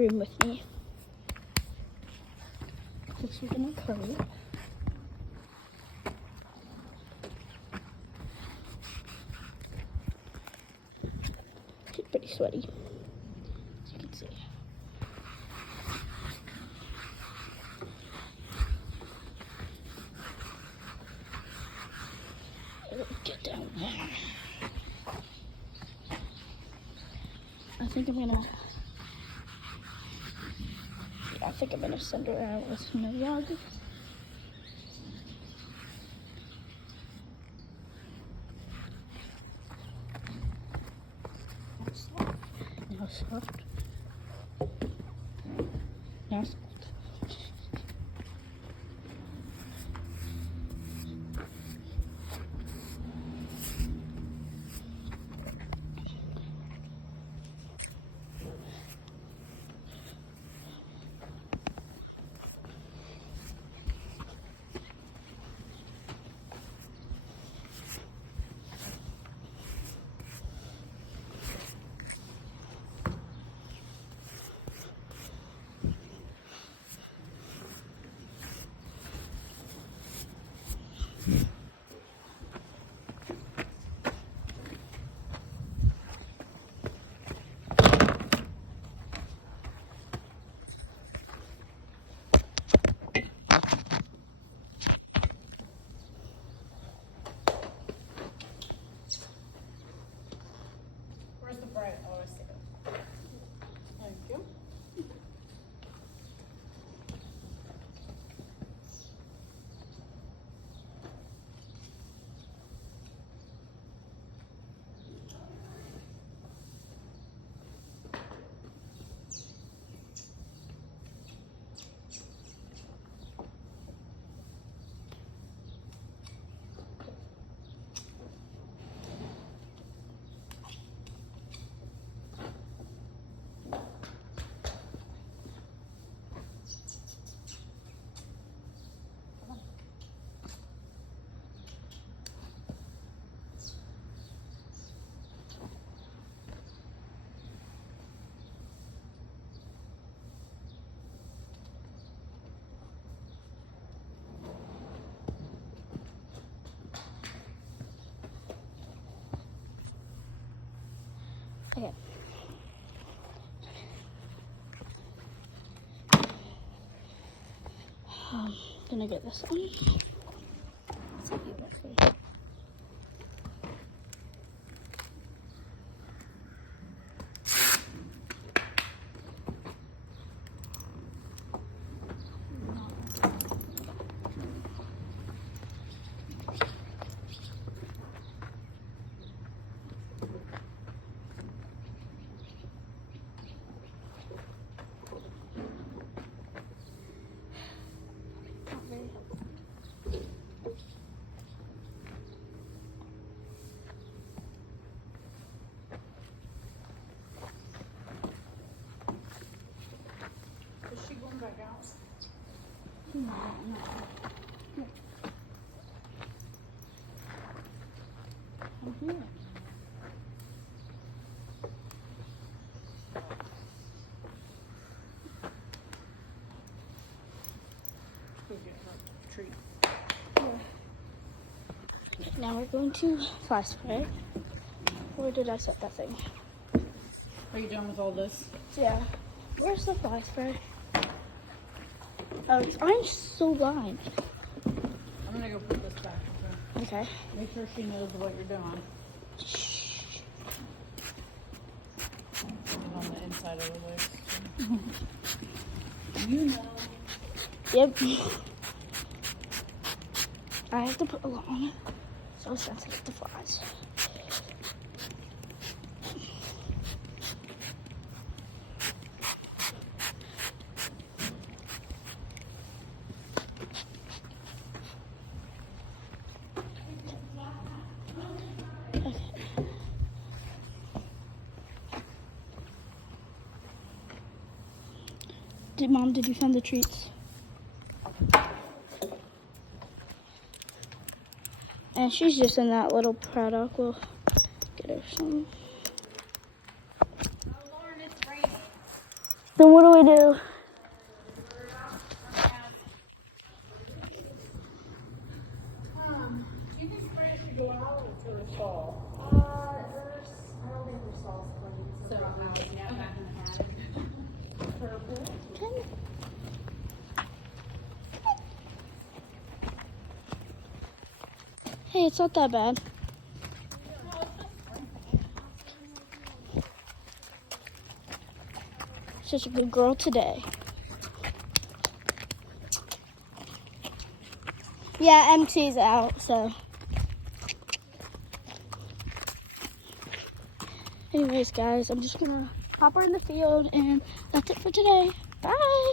room with me. Since we're gonna curry. She's pretty sweaty, as you can see. Get down there. I think I'm gonna send her out with no yard. Now soft. Now soft. Thank you. Okay. Gonna get this one. Is she going back out? No. I'm here. Go get her treat. Now we're going to fly spray. Where did I set that thing? Are you done with all this? Yeah. Where's the fly spray? Oh, I'm so blind. I'm gonna go put this back. Okay. Make sure she knows what you're doing. On the inside of the waist. You know. Yep. I have to put a lot on it. So sensitive to flies. Mom, did you find the treats? And she's just in that little paddock. We'll get her some. Oh, Lauren, it's raining. Then what do we do. Do you think spring should go out until the fall? I don't think there's sauce plates. So, yeah, back in the attic. Purple. Hey, it's not that bad. Such a good girl today. Yeah, MT's out, so. Anyways, guys, I'm just gonna hop her in the field, and that's it for today. Bye.